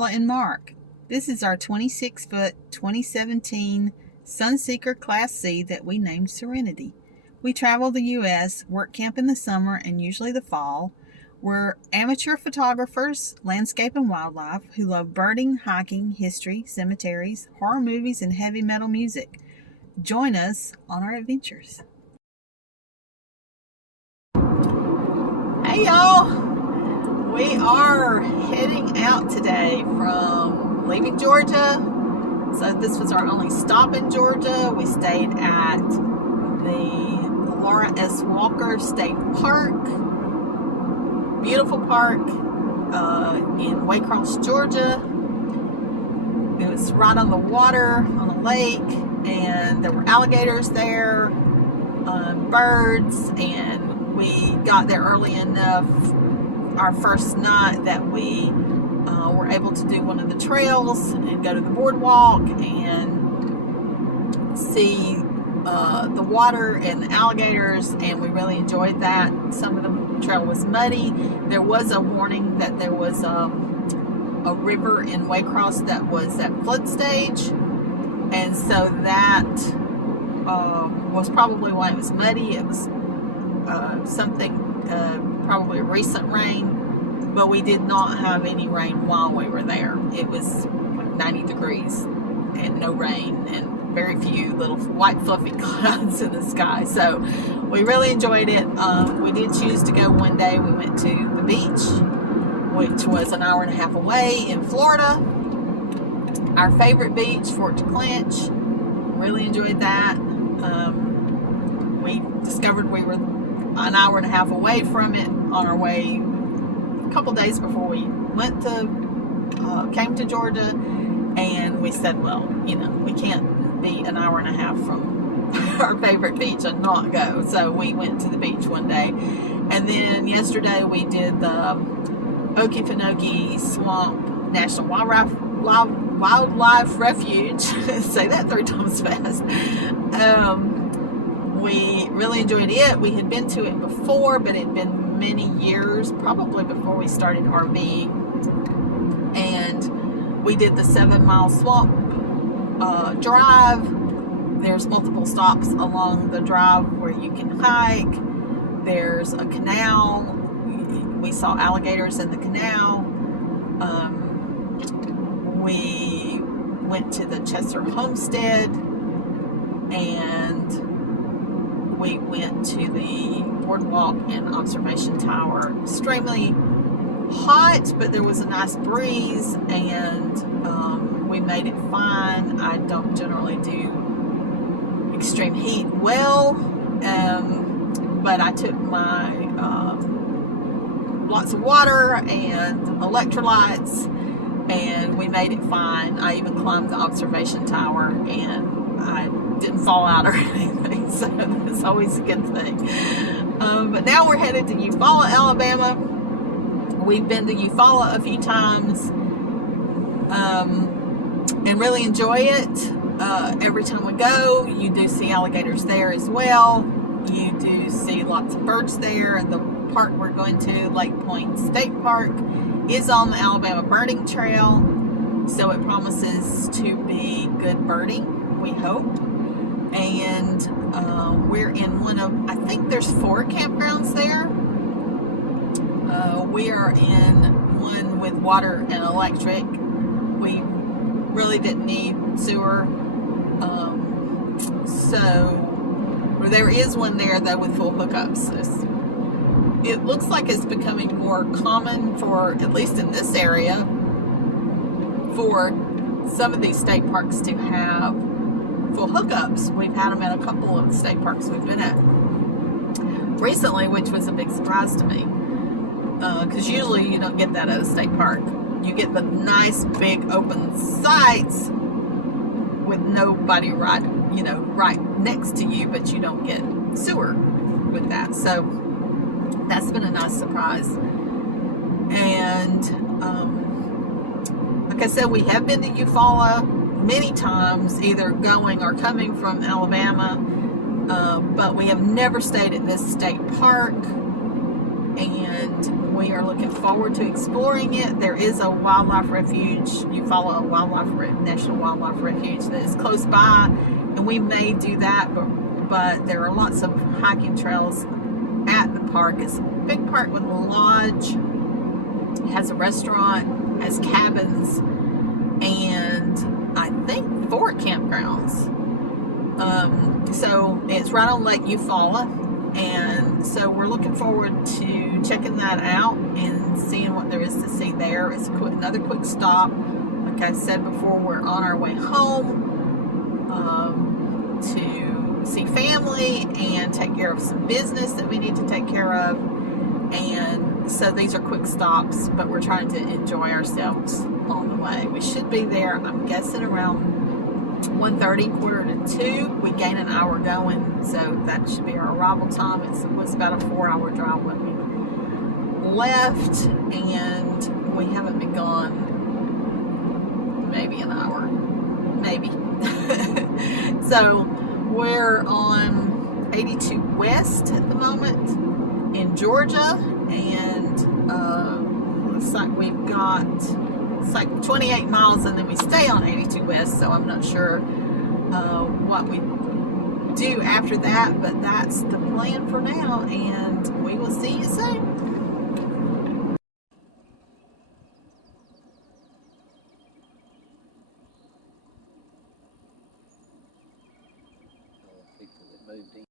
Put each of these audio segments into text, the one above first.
Eufaula and Mark. This is our 26-foot 2017 Sunseeker Class C that we named Serenity. We travel the U.S., work camp in the summer and usually the fall. We're amateur photographers, landscape and wildlife, who love birding, hiking, history, cemeteries, horror movies, and heavy metal music. Join us on our adventures. Hey y'all! We are heading out today from leaving Georgia. So this was our only stop in Georgia. We stayed at the Laura S. Walker State Park. Beautiful park in Waycross, Georgia. It was right on the water, on a lake, and there were alligators there, birds, and we got there early enough our first night that we were able to do one of the trails and go to the boardwalk and see the water and the alligators, and we really enjoyed that. Some of the trail was muddy. There was a warning that there was a river in Waycross that was at flood stage, and so that was probably why it was muddy. It was probably a recent rain, but we did not have any rain while we were there. It was 90 degrees and no rain and very few little white fluffy clouds in the sky. So we really enjoyed it. We did choose to go one day. We went to the beach, which was an hour and a half away in Florida. Our favorite beach, Fort DeClench. Really enjoyed that. We discovered we were an hour and a half away from it on our way a couple days before we came to Georgia, and we said, well, we can't be an hour and a half from our favorite beach and not go. So we went to the beach one day, and then yesterday we did the Okefenokee Swamp National Wildlife Refuge. Say that 3 times fast. We really enjoyed it. We had been to it before, but it had been many years, probably before we started RVing. And we did the 7-mile swamp drive. There's multiple stops along the drive where you can hike. There's a canal. We saw alligators in the canal. We went to the Chester Homestead, and we went to the boardwalk and observation tower. Extremely hot, but there was a nice breeze, and we made it fine. I don't generally do extreme heat well, but I took my lots of water and electrolytes, and we made it fine. I even climbed the observation tower, and I didn't fall out or anything, so that's always a good thing. But now we're headed to Eufaula, Alabama. We've been to Eufaula a few times and really enjoy it. Every time we go, you do see alligators there as well. You do see lots of birds there. The park we're going to, Lakepoint State Park, is on the Alabama Birding Trail, so it promises to be good birding, we hope. And we're in one of, I think there's 4 campgrounds there. We are in one with water and electric. We really didn't need sewer. So there is one there though with full hookups. It looks like it's becoming more common, for at least in this area, for some of these state parks to have full hookups. We've had them at a couple of state parks we've been at recently, which was a big surprise to me, because usually you don't get that at a state park. You get the nice big open sites with nobody right next to you, but you don't get sewer with that. So that's been a nice surprise. And like I said, we have been to Eufaula many times, either going or coming from Alabama, but we have never stayed at this state park. and we are looking forward to exploring it. There is a wildlife refuge, Eufaula National Wildlife Refuge, that is close by, and we may do that, but there are lots of hiking trails at the park. It's a big park with a lodge. It has a restaurant, has cabins, and I think 4 campgrounds. So it's right on Lake Eufaula, and so we're looking forward to checking that out and seeing what there is to see there. It's another quick stop. Like I said before, we're on our way home to see family and take care of some business that we need to take care of. And so these are quick stops, but we're trying to enjoy ourselves on the way. We should be there, I'm guessing, around 1:30, 1:45. We gain an hour going, so that should be our arrival time. It was about a 4-hour drive when we left, and we haven't been gone maybe an hour, maybe. So we're on 82 West at the moment in Georgia, and looks like we've got, it's like 28 miles, and then we stay on 82 West, so I'm not sure what we do after that, but that's the plan for now, and we will see you soon. People that moved in.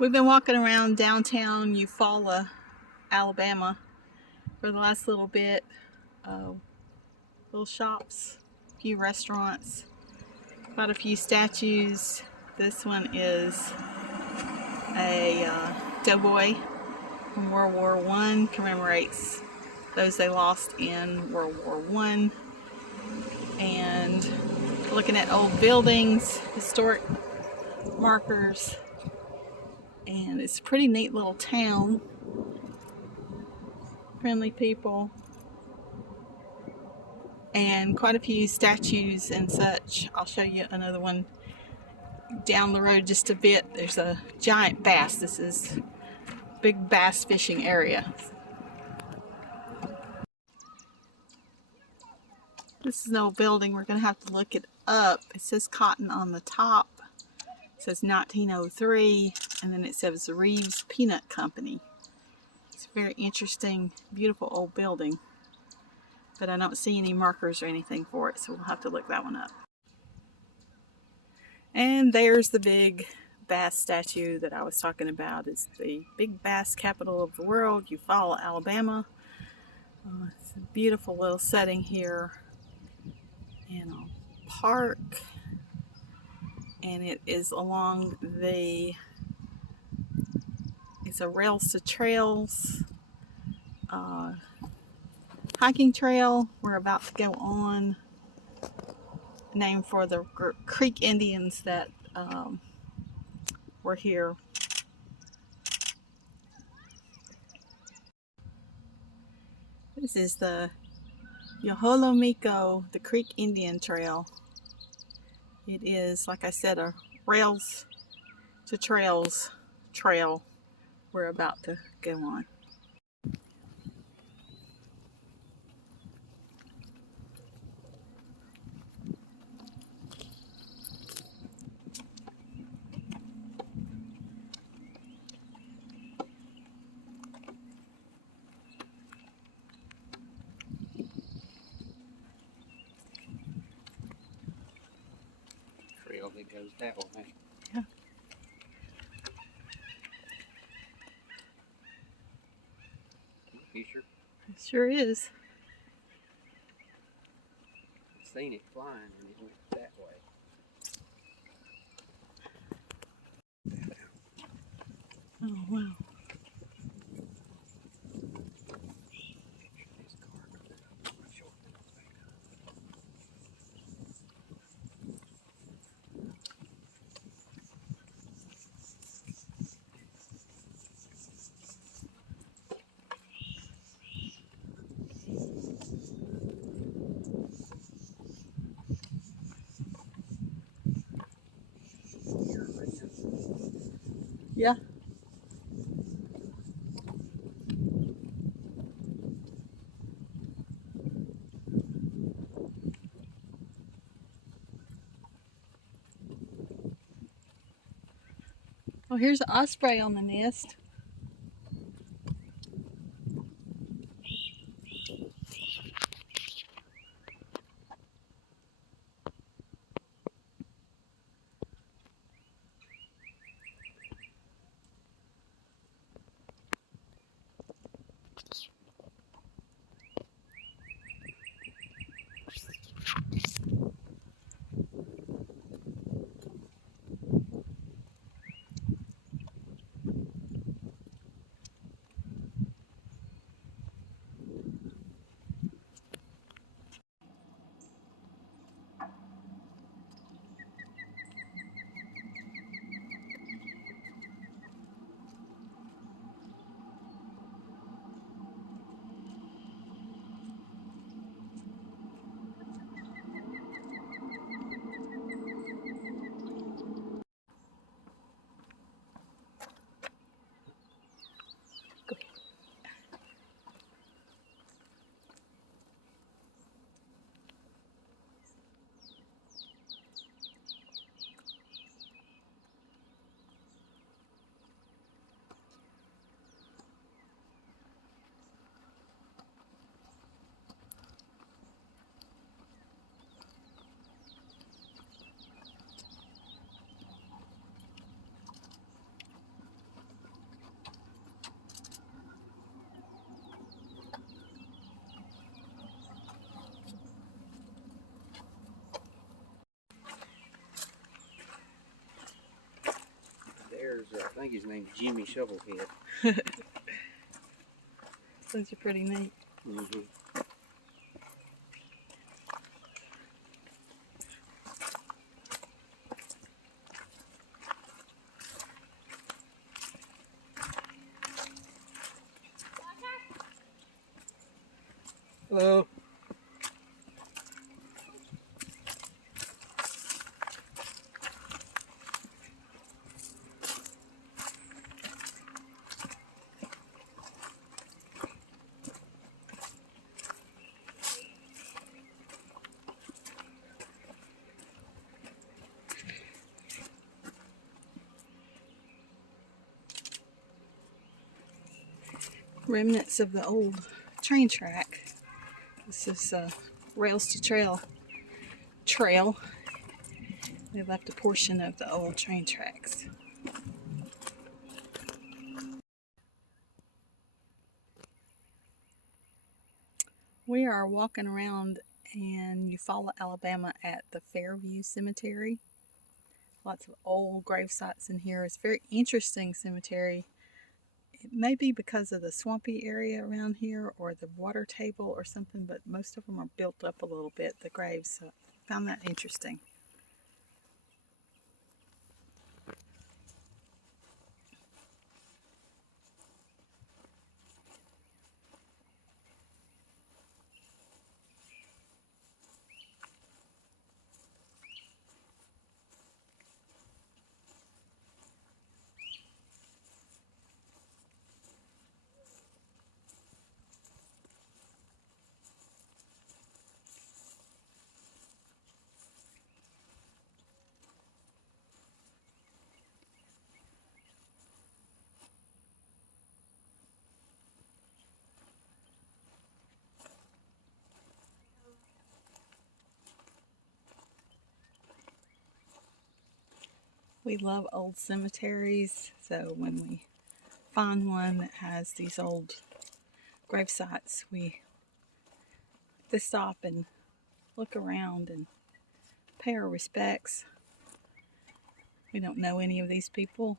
We've been walking around downtown Eufaula, Alabama for the last little bit. Little shops, a few restaurants, quite a few statues. This one is a doughboy from World War I, commemorates those they lost in World War I. And looking at old buildings, historic markers. And it's a pretty neat little town. Friendly people. And quite a few statues and such. I'll show you another one down the road just a bit. There's a giant bass. This is a big bass fishing area. This is an old building. We're going to have to look it up. It says Cotton on the top. It says 1903, and then it says Reeves Peanut Company. It's a very interesting, beautiful old building, but I don't see any markers or anything for it, so we'll have to look that one up. And there's the big bass statue that I was talking about. It's the big bass capital of the world, Eufaula, Alabama. It's a beautiful little setting here in a park, and it is along it's a rails to trails hiking trail we're about to go on, named for the Creek Indians that were here. This is the Eufaula, the Creek Indian Trail. It is, like I said, a rails to trails trail we're about to go on. Trail that goes that way. Yeah. You sure? It sure is. I've seen it flying and it went that way. Oh, wow. Yeah. Well, here's an osprey on the nest. There's, I think his name's Jimmy Shovelhead. Those are pretty neat. Mm-hmm. Hello. remnants of the old train track. This is a rails to trail. They left a portion of the old train tracks. We are walking around in Eufaula, Alabama at the Fairview Cemetery. Lots of old grave sites in here. It's a very interesting cemetery. It may be because of the swampy area around here or the water table or something, but most of them are built up a little bit, the graves. So I found that interesting. We love old cemeteries, so when we find one that has these old grave sites, we just stop and look around and pay our respects. We don't know any of these people,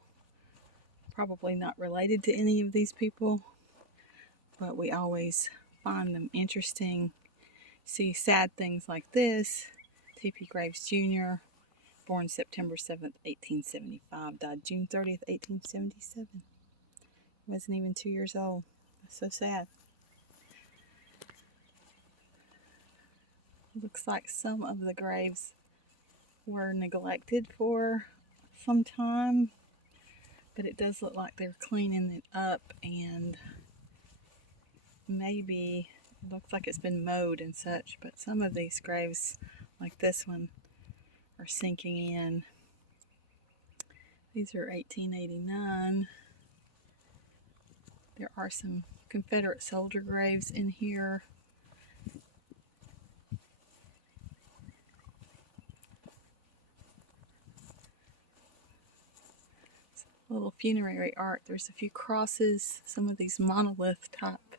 probably not related to any of these people, but we always find them interesting. See sad things like this. T.P. Graves Jr., born September 7th, 1875, died June 30th, 1877. Wasn't even 2 years old. So sad. Looks like some of the graves were neglected for some time, but it does look like they're cleaning it up, and maybe it looks like it's been mowed and such, but some of these graves, like this one, are sinking in. These are 1889. There are some Confederate soldier graves in here. A little funerary art. There's a few crosses, some of these monolith type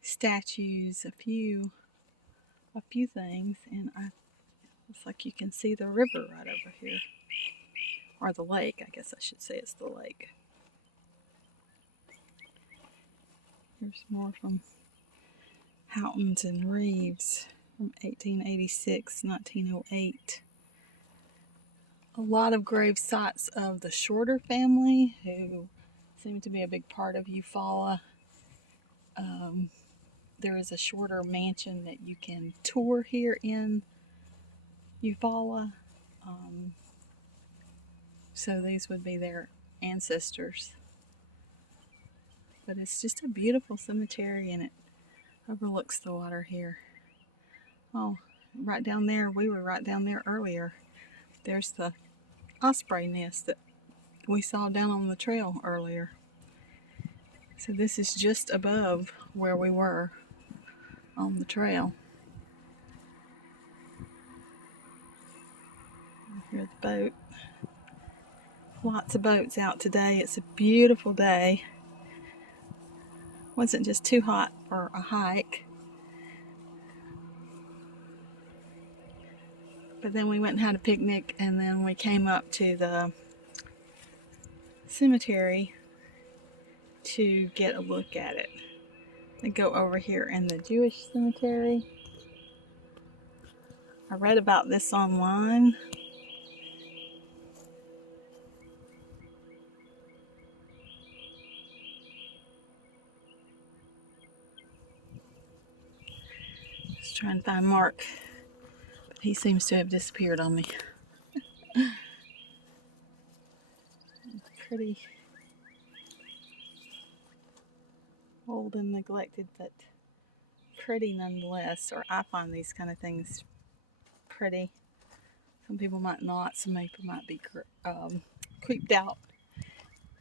statues, a few things, and it's like you can see the river right over here, or the lake. I guess I should say it's the lake. Here's more from Houghton's and Reeves from 1886, 1908. A lot of grave sites of the Shorter family, who seem to be a big part of Eufaula. There is a Shorter mansion that you can tour here in Eufaula. So these would be their ancestors. But it's just a beautiful cemetery, and it overlooks the water here. Oh, right down there, we were right down there earlier. There's the osprey nest that we saw down on the trail earlier. So this is just above where we were on the trail. Here's the boat. Lots of boats out today. It's a beautiful day. Wasn't just too hot for a hike. But then we went and had a picnic, and then we came up to the cemetery to get a look at it. I go over here in the Jewish cemetery. I read about this online. Just trying to find Mark, but he seems to have disappeared on me. Pretty old and neglected, but pretty nonetheless. Or I find these kind of things pretty. Some people might not. Some people might be creeped out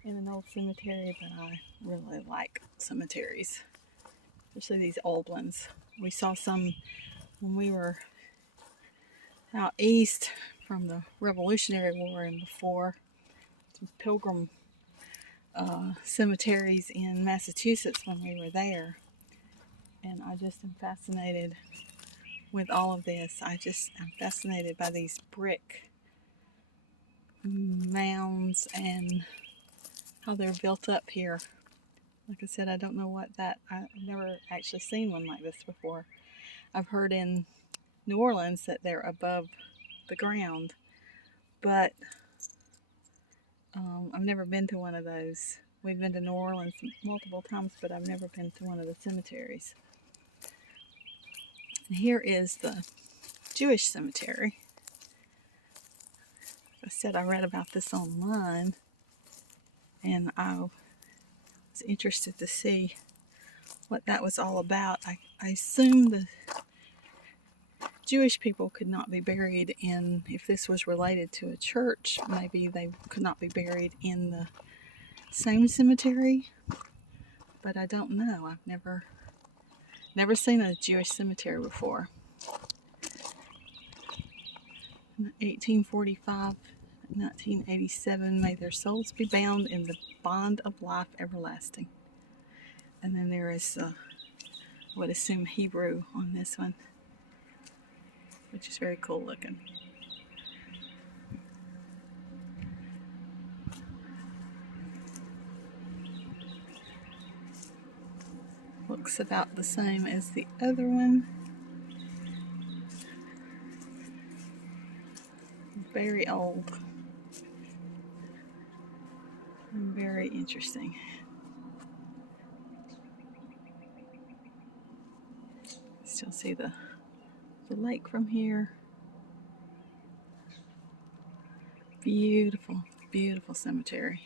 in an old cemetery, but I really like cemeteries, especially these old ones. We saw some when we were out east from the Revolutionary War and before, some pilgrim cemeteries in Massachusetts when we were there. And I just am fascinated with all of this. I'm fascinated by these brick mounds and how they're built up here. Like I said, I don't know what I've never actually seen one like this before. I've heard in New Orleans that they're above the ground, but I've never been to one of those. We've been to New Orleans multiple times, but I've never been to one of the cemeteries. And here is the Jewish cemetery. I said I read about this online, and I was interested to see what that was all about. I assume the Jewish people could not be buried in, if this was related to a church, maybe they could not be buried in the same cemetery, but I don't know. I've never seen a Jewish cemetery before. 1845, 1987, may their souls be bound in the bond of life everlasting. And then there is, I would assume, Hebrew on this one, which is very cool looking. Looks about the same as the other one. Very old. Very interesting. Still see the lake from here. Beautiful, beautiful cemetery.